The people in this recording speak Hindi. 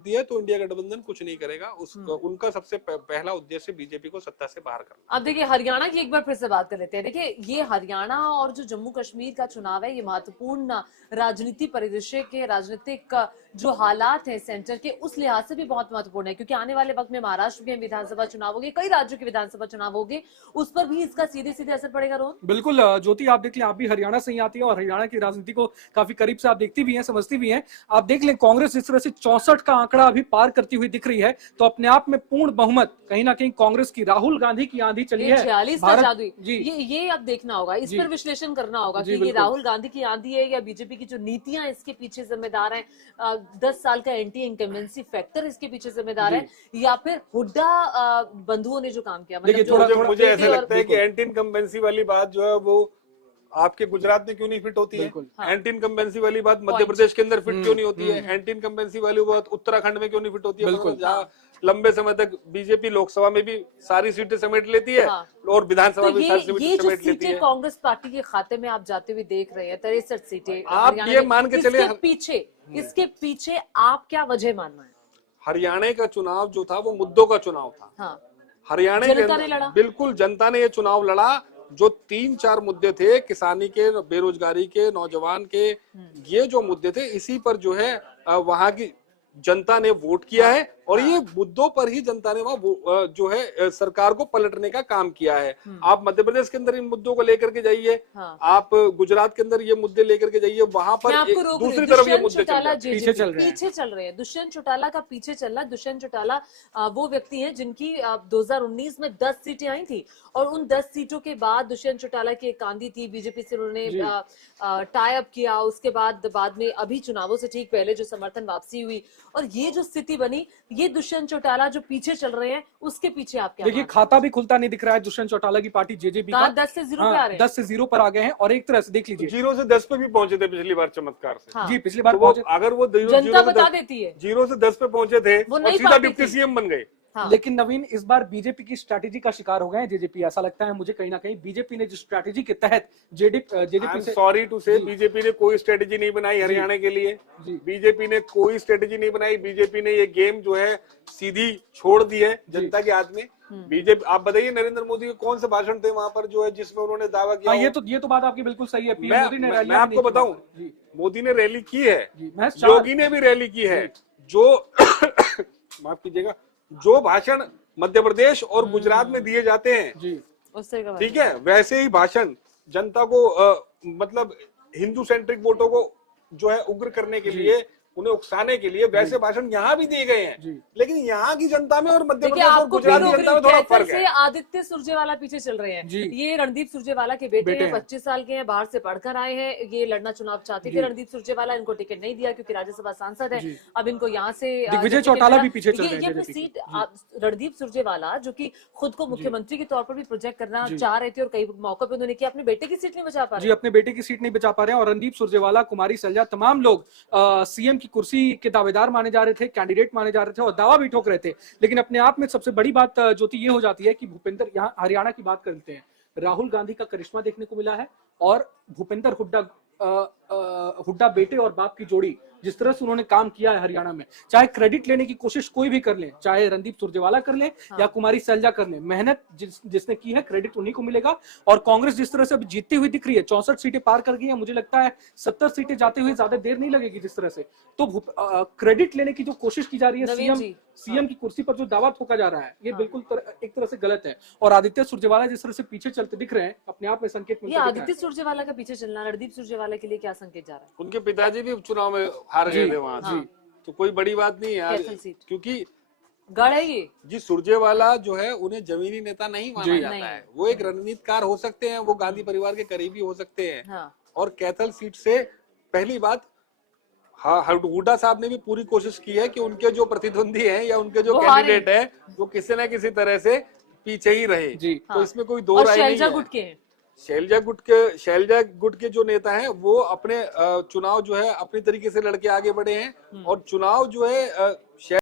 दिया तो इंडिया गठबंधन कुछ नहीं करेगा। उनका सबसे पहला उद्देश्य बीजेपी को सत्ता से बाहर करना। अब देखिए हरियाणा की एक बार फिर से बात कर लेते हैं। देखिए ये हरियाणा और जो जम्मू कश्मीर का चुनाव है, ये महत्वपूर्ण राजनीति परिदृश्य के राजनीतिक जो हालात हैं सेंटर के, उस लिहाज से भी बहुत महत्वपूर्ण है, क्योंकि आने वाले वक्त में महाराष्ट्र के विधानसभा चुनाव होंगे, कई राज्यों के विधानसभा चुनाव होंगे, उस पर भी इसका सीधे सीधे असर पड़ेगा। रोहन बिल्कुल ज्योति, आप देख लें, आप भी हरियाणा से ही आती है और हरियाणा की राजनीति को काफी करीब से आप देखती भी हैं, समझती भी हैं। आप देख लें कांग्रेस जिस तरह से 64 का आंकड़ा अभी पार करती हुई दिख रही है, तो अपने आप में पूर्ण बहुमत कहीं ना कहीं कांग्रेस की, राहुल गांधी की आंधी चली है 46 का जादू। जी, ये अब देखना होगा, इस पर विश्लेषण करना होगा कि ये राहुल गांधी की आंधी है या बीजेपी की जो नीतियां इसके पीछे जिम्मेदार हैं, 10 साल का एंटी इंकम्बेंसी फैक्टर इसके पीछे जिम्मेदार है, या फिर हुड्डा बंधुओं ने जो काम किया। मतलब मुझे ऐसा लगता है कि एंटी इनकम्बेंसी वाली बात जो है वो आपके गुजरात में क्यों नहीं फिट होती है, एंटी इनकम्बेंसी वाली बात मध्य प्रदेश के अंदर फिट क्यों नहीं होती है, एंटी इनकम्बेंसी वाली बात उत्तराखंड में क्यों नहीं फिट होती है, जहाँ लंबे समय तक बीजेपी लोकसभा में भी सारी सीटें समेट लेती है और विधानसभा में सारी सीटें समेट लेती है। कांग्रेस पार्टी के खाते में आप जाते हुए देख रहे हैं 63 सीटें। आप ये मान के चले, इसके पीछे आप क्या वजह मानना है? हरियाणा का चुनाव जो था वो मुद्दों का चुनाव था। हरियाणा के बिल्कुल जनता ने ये चुनाव लड़ा। जो 3-4 मुद्दे थे, किसानी के, बेरोजगारी के, नौजवान के, ये जो मुद्दे थे, इसी पर जो है वहां की जनता ने वोट किया है और ये मुद्दों पर ही जनता ने वहां जो है सरकार को पलटने का काम किया है। आप मध्य प्रदेश के अंदर इन मुद्दों को लेकर के जाइए, आप गुजरात के अंदर ये मुद्दे लेकर के जाइए, वहां पर दूसरी तरफ ये मुद्दे पीछे चल रहे हैं। दुष्यंत चौटाला का पीछे चल रहा है। दुष्यंत चौटाला वो व्यक्ति है जिनकी 2019 में 10 सीटें आई थी और उन 10 सीटों के बाद दुष्यंत चौटाला की एक आंधी थी, बीजेपी से उन्होंने टाई अप किया, उसके बाद में अभी चुनावों से ठीक पहले जो समर्थन वापसी हुई और ये जो स्थिति बनी, ये दुष्यंत चौटाला जो पीछे चल रहे हैं उसके पीछे आप क्या देखिए, खाता भी खुलता नहीं दिख रहा है दुष्यंत चौटाला की पार्टी जेजेपी का। 10 से 0 पे आ रहे हैं, 10 से 0 पर आ गए हैं और एक तरह से देख लीजिए 0 से 10 पे भी पहुंचे थे पिछली बार चमत्कार से। जी, पिछली बार पहुंचे, अगर वो जनता बता देती है 0 से 10 पे पहुंचे थे और सीधा डिप्टी सीएम बन गए। लेकिन नवीन इस बार बीजेपी की स्ट्रैटेजी का शिकार हो गए हैं जेजेपी। ऐसा लगता है मुझे कहीं ना कहीं बीजेपी ने जो स्ट्रैटेजी के तहत जेजेपी से, सॉरी टू से, बीजेपी ने कोई स्ट्रैटेजी नहीं बनाई हरियाणा के लिए। बीजेपी ने कोई स्ट्रैटेजी नहीं बनाई। बीजेपी ने ये गेम जो है सीधी छोड़ दी है जनता के हाथ में। बीजेपी, आप बताइए नरेंद्र मोदी के कौन से भाषण थे वहां पर जो है जिसमें उन्होंने दावा किया? ये तो बात आपकी बिल्कुल सही है। पीएम मोदी ने, मैं आपको बताऊं, मोदी ने रैली की है, योगी ने भी रैली की है। जो माफ कीजिएगा, जो भाषण मध्य प्रदेश और गुजरात में दिए जाते हैं, ठीक है, वैसे ही भाषण जनता को मतलब हिंदू सेंट्रिक वोटों को जो है उग्र करने के लिए, उन्हें उकसाने के लिए वैसे भाषण यहाँ भी दिए गए हैं। लेकिन यहाँ की जनता में और मध्य प्रदेश और गुजरात की जनता में थोड़ा फर्क है। आदित्य सुरजेवाला पीछे चल रहे हैं। ये रणदीप सुरजेवाला के बेटे हैं, 25 साल के हैं, बाहर से पढ़कर आए हैं। ये लड़ना चुनाव चाहते थे रणदीप सुरजेवाला, इनको टिकट नहीं दिया क्योंकि राज्यसभा सांसद है। अब इनको यहाँ से दिग्विजय चौटाला भी पीछे चल रहे हैं। ये सीट रणदीप सुरजेवाला जो की खुद को मुख्यमंत्री के तौर पर भी प्रोजेक्ट करना चाह रहे थे और कई मौकों पर उन्होंने किया, अपने बेटे की सीट नहीं बचा पा रहे। जी, अपने बेटे की सीट नहीं बचा पा रहे हैं। और रणदीप सुरजेवाला, कुमारी सैलजा, तमाम लोग सीएम की कुर्सी के दावेदार माने जा रहे थे, कैंडिडेट माने जा रहे थे और दावा भी ठोक रहे थे। लेकिन अपने आप में सबसे बड़ी बात ज्योति ये हो जाती है कि भूपेंद्र, यहाँ हरियाणा की बात करते हैं, राहुल गांधी का करिश्मा देखने को मिला है और भूपेंद्र हुड्डा बेटे और बाप की जोड़ी, जिस तरह से उन्होंने काम किया है हरियाणा में, चाहे क्रेडिट लेने की कोशिश कोई भी कर ले, चाहे रणदीप सुरजेवाला कर ले या कुमारी सैलजा कर ले, मेहनत जिसने की है क्रेडिट उन्हीं को मिलेगा। और कांग्रेस जिस तरह से अब जीतती हुई दिख रही है, 64 सीटें पार कर गई है, मुझे लगता है 70 सीटें जाते हुए ज्यादा देर नहीं लगेगी जिस तरह से। तो क्रेडिट लेने की जो कोशिश की जा रही है, सीएम की कुर्सी पर जो दावा ठोका जा रहा है, ये बिल्कुल एक तरह से गलत है। और आदित्य सुरजेवाला जिस तरह से पीछे चलते दिख रहे हैं, अपने आप में संकेत मिलता है। आदित्य सुरजेवाला का पीछे चलना रणदीप सुरजेवाला के लिए क्या संकेत जा रहा है? उनके पिताजी भी चुनाव में हार गए थे वहां से, तो कोई बड़ी बात नहीं यार, क्योंकि गढ़ है ये जी। सुरजेवाला जो है उन्हें जमीनी नेता नहीं माना जाता है, वो एक रणनीतिकार हो सकते हैं, वो गांधी परिवार के करीबी हो सकते हैं। और कैथल सीट से पहली बात, हुड्डा साहब ने भी पूरी कोशिश की है कि उनके जो प्रतिद्वंदी हैं या उनके जो कैंडिडेट है वो किसी न किसी तरह से पीछे ही रहे। तो इसमें कोई दो राय नहीं है। शैलजा गुट के जो नेता हैं वो अपने चुनाव जो है अपनी तरीके से लड़के आगे बढ़े हैं और चुनाव जो है